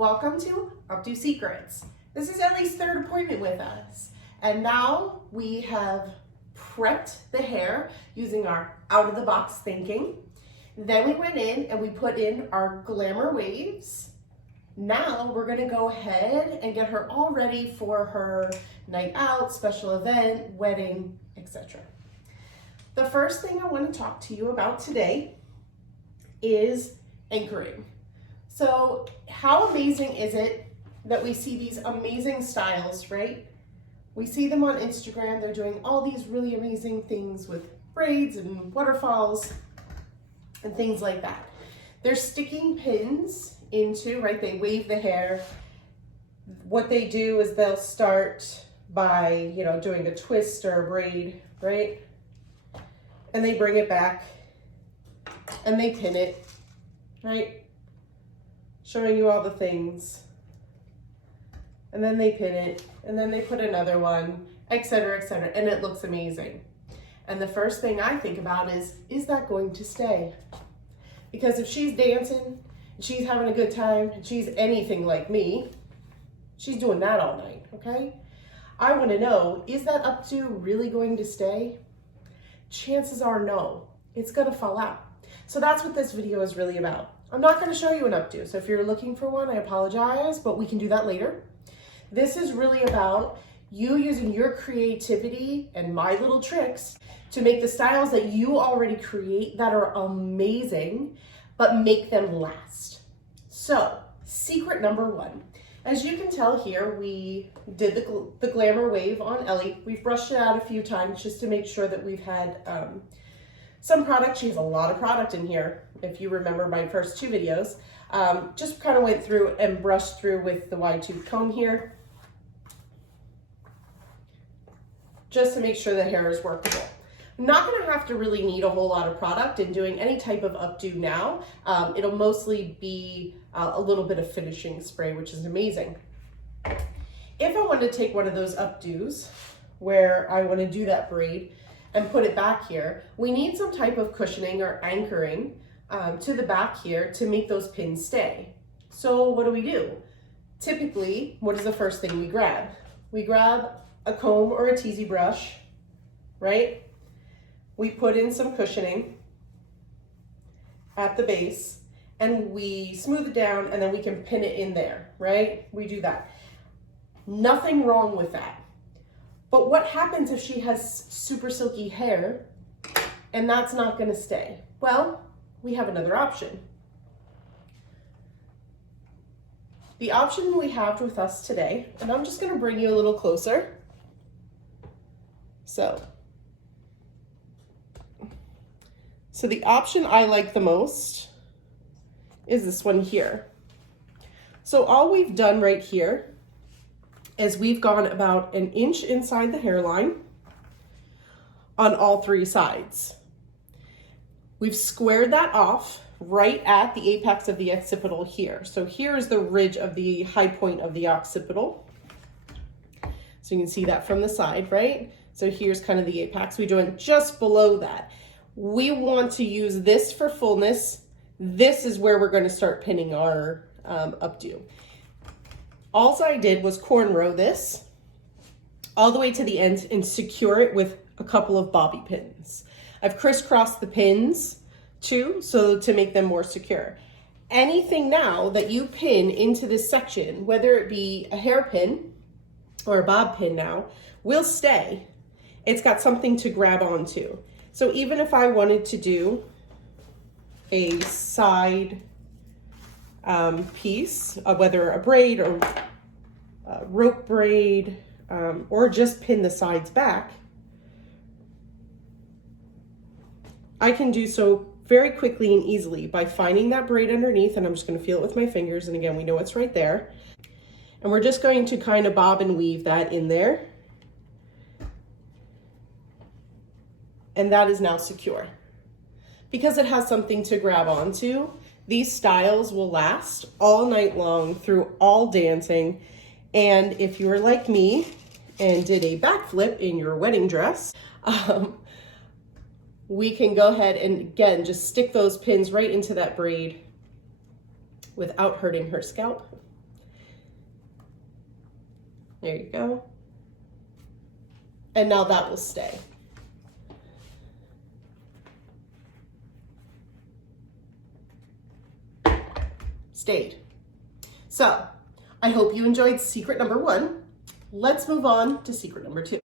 Welcome to Updo Secrets. This is Ellie's third appointment with us. And now we have prepped the hair using our out-of-the-box thinking. Then we went in and we put in our glamour waves. Now we're gonna go ahead and get her all ready for her night out, special event, wedding, etc. The first thing I want to talk to you about today is anchoring. So how amazing is it that we see these amazing styles, right? We see them on Instagram. They're doing all these really amazing things with braids and waterfalls and things like that. They're sticking pins into, right? They wave the hair. What they do is they'll start by, doing a twist or a braid, right? And they bring it back and they pin it, right? Showing you all the things. And then they pin it, and then they put another one, etc., and it looks amazing. And the first thing I think about is that going to stay? Because if she's dancing, and she's having a good time, and she's anything like me, she's doing that all night, okay? I want to know, is that updo really going to stay? Chances are no, it's gonna fall out. So that's what this video is really about. I'm not gonna show you an updo, so if you're looking for one, I apologize, but we can do that later. This is really about you using your creativity and my little tricks to make the styles that you already create that are amazing, but make them last. So, secret number one. As you can tell here, we did the glamour wave on Ellie. We've brushed it out a few times just to make sure that we've had some product. She has a lot of product in here. If you remember my first two videos, just kind of went through and brushed through with the wide tooth comb here, just to make sure the hair is workable. I'm not gonna have to really need a whole lot of product in doing any type of updo now. It'll mostly be a little bit of finishing spray, which is amazing. If I wanted to take one of those updos where I wanna do that braid and put it back here, we need some type of cushioning or anchoring to the back here to make those pins stay. So what do? Typically, what is the first thing we grab? We grab a comb or a teasy brush, right? We put in some cushioning at the base and we smooth it down and then we can pin it in there, right? We do that. Nothing wrong with that. But what happens if she has super silky hair and that's not gonna stay? Well, we have another option. The option we have with us today, and I'm just gonna bring you a little closer. So the option I like the most is this one here. So all we've done right here is we've gone about an inch inside the hairline on all three sides. We've squared that off right at the apex of the occipital here. So here is the ridge of the high point of the occipital. So you can see that from the side, right? So here's kind of the apex. We do it just below that. We want to use this for fullness. This is where we're going to start pinning our updo. All I did was cornrow this all the way to the end and secure it with a couple of bobby pins. I've crisscrossed the pins too, so to make them more secure. Anything now that you pin into this section, whether it be a hairpin or a bob pin now, will stay. It's got something to grab onto. So even if I wanted to do a side piece, whether a braid or a rope braid, or just pin the sides back, I can do so very quickly and easily by finding that braid underneath, and I'm just gonna feel it with my fingers, and again, we know it's right there. And we're just going to kind of bob and weave that in there. And that is now secure. Because it has something to grab onto, these styles will last all night long through all dancing. And if you were like me and did a backflip in your wedding dress, we can go ahead and again, just stick those pins right into that braid without hurting her scalp. There you go. And now that will stay. Stayed. So I hope you enjoyed secret number 1. Let's move on to secret number 2.